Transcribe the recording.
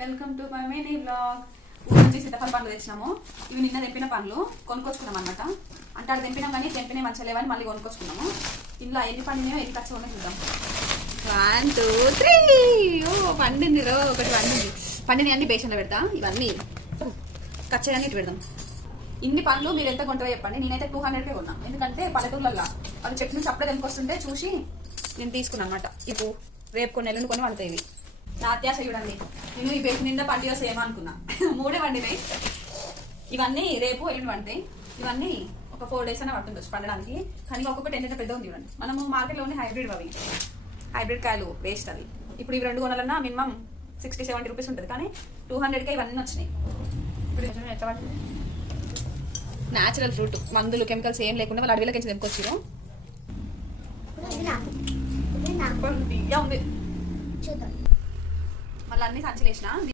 Welcome to my mini blog. ఊరి నుంచి సీతాఫల పండ్లు తెచ్చినాము. ఇవి నిన్న తెంపిన పండ్లు కొనుక్కొచ్చుకున్నాం అనమాట. అంటే అది తెంపినాం కానీ తెంపినే మంచిగా లేవని మళ్ళీ కొనుక్కొచ్చుకున్నాము. ఇంట్లో ఎన్ని పండినాయో ఎన్ని ఖర్చు ఉన్నాయో చూద్దాం. 1 2 3 ఓ పండింది రో ఒకటి పండినవి అన్ని బేషన్లో పెడతా. ఇవన్నీ కచ్చగానే ఇటు పెడదాం. ఇన్ని పండ్లు మీరు ఎంత కొంటారో చెప్పండి. నేనైతే 200కే కొన్నాను. ఎందుకంటే పల్లెటూర్లలో వాళ్ళు చెట్టు నుంచి అప్పుడే తెంపుకొస్తుంటే చూసి నేను తీసుకున్నాను అనమాట. ఇప్పుడు రేపు కొన్ని ఎల్లుండి కొని పడతాయి. ఇవి నా అత్యాశ చూడండి. నేను ఈ బేసి నిండా పండుగ సేమ్ అనుకున్నా. 3 పండినాయి. ఇవన్నీ రేపు ఎల్లుండి పండుతాయి. ఇవన్నీ ఒక 4 days అయినా పడుతుండొచ్చు పండడానికి. కానీ ఒక్కొక్కటి ఎంత పెద్ద ఉంది చూడండి. మనము మార్కెట్లోనే హైబ్రిడ్ అవి హైబ్రిడ్ కాయలు వేస్ట్ అవి. ఇప్పుడు ఇవి 2 కొనాలన్నా మినిమం 60-70 రూపీస్ ఉంటుంది. కానీ 200కే ఇవన్నీ వచ్చినాయి. ఇప్పుడు ఎట్లా పడుతుంది? న్యాచురల్ ఫ్రూట్, మందులు కెమికల్స్ ఏం లేకుండా వాళ్ళు అడవిలోకి నుంచి తెంపుకొచ్చారు. ఉంది మళ్ళీ అన్ని సంచులు వేసిన.